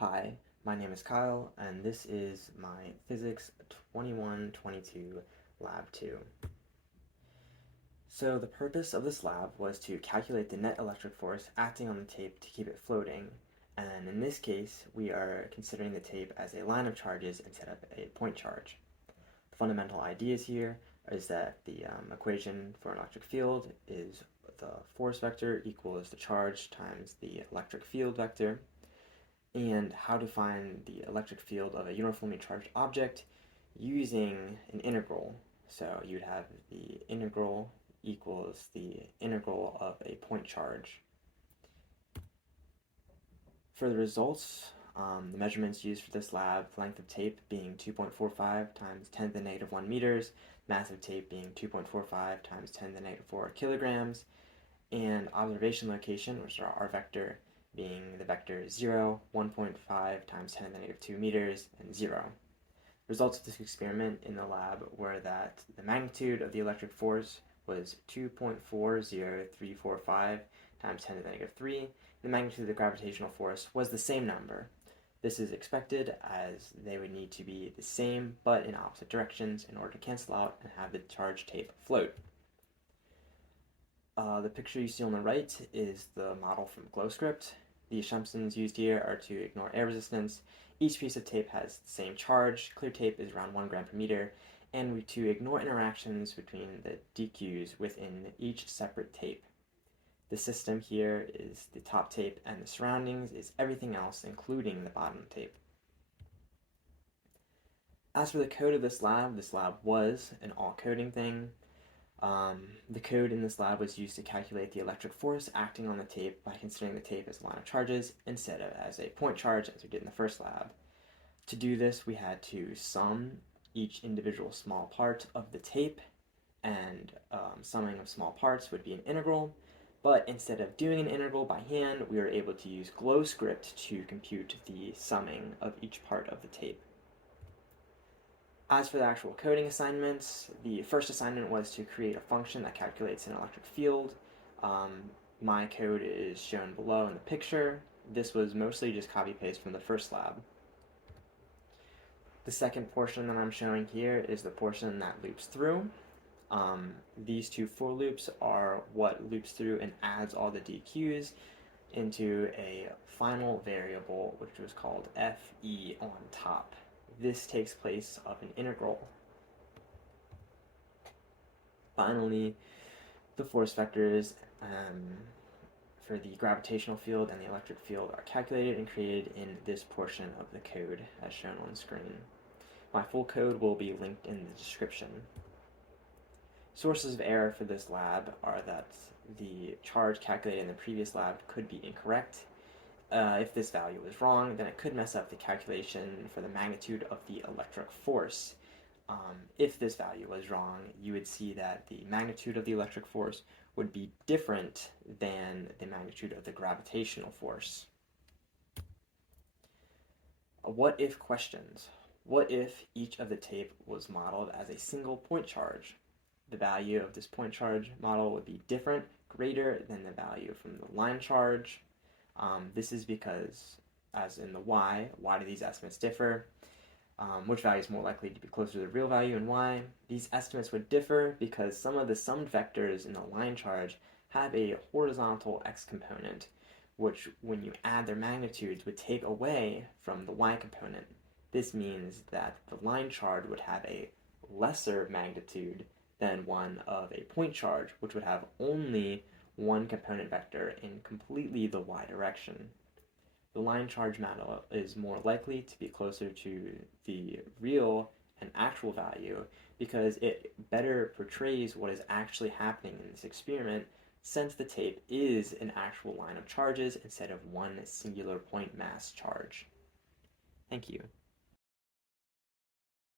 Hi, my name is Kyle, and this is my Physics 2122 Lab 2. So the purpose of this lab was to calculate the net electric force acting on the tape to keep it floating, and in this case, we are considering the tape as a line of charges instead of a point charge. The fundamental ideas here is that the equation for an electric field is the force vector equals the charge times the electric field vector, and how to find the electric field of a uniformly charged object using an integral. So you'd have the integral equals the integral of a point charge. For the results, the measurements used for this lab, length of tape being 2.45 times 10 to the negative 1 meters, mass of tape being 2.45 times 10 to the negative 4 kilograms, and observation location, which are our vector, being the vector 0, 1.5 times 10 to the negative 2 meters, and 0. Results of this experiment in the lab were that the magnitude of the electric force was 2.40345 times 10 to the negative 3. The magnitude of the gravitational force was the same number. This is expected as they would need to be the same but in opposite directions in order to cancel out and have the charged tape float. The picture you see on the right is the model from GlowScript. The assumptions used here are to ignore air resistance. Each piece of tape has the same charge. Clear tape is around 1 gram per meter. And to ignore interactions between the DQs within each separate tape. The system here is the top tape, and the surroundings is everything else, including the bottom tape. As for the code of this lab was an all-coding thing. The code in this lab was used to calculate the electric force acting on the tape by considering the tape as a line of charges instead of as a point charge as we did in the first lab. To do this, we had to sum each individual small part of the tape, and summing of small parts would be an integral, but instead of doing an integral by hand, we were able to use GlowScript to compute the summing of each part of the tape. As for the actual coding assignments, the first assignment was to create a function that calculates an electric field. My code is shown below in the picture. This was mostly just copy-paste from the first lab. The second portion that I'm showing here is the portion that loops through. These two for loops are what loops through and adds all the DQs into a final variable, which was called FE on top. This takes place of an integral. Finally, the force vectors for the gravitational field and the electric field are calculated and created in this portion of the code as shown on screen. My full code will be linked in the description. Sources of error for this lab are that the charge calculated in the previous lab could be incorrect. If this value was wrong, then it could mess up the calculation for the magnitude of the electric force. If this value was wrong, you would see that the magnitude of the electric force would be different than the magnitude of the gravitational force. What if questions? What if each of the tape was modeled as a single point charge? The value of this point charge model would be different, greater than the value from the line charge. This is because, as in the why do these estimates differ? Which value is more likely to be closer to the real value and why? These estimates would differ because some of the summed vectors in the line charge have a horizontal x component, which when you add their magnitudes would take away from the y component. This means that the line charge would have a lesser magnitude than one of a point charge, which would have only one component vector in completely the y direction. The line charge model is more likely to be closer to the real and actual value because it better portrays what is actually happening in this experiment, since the tape is an actual line of charges instead of one singular point mass charge. Thank you.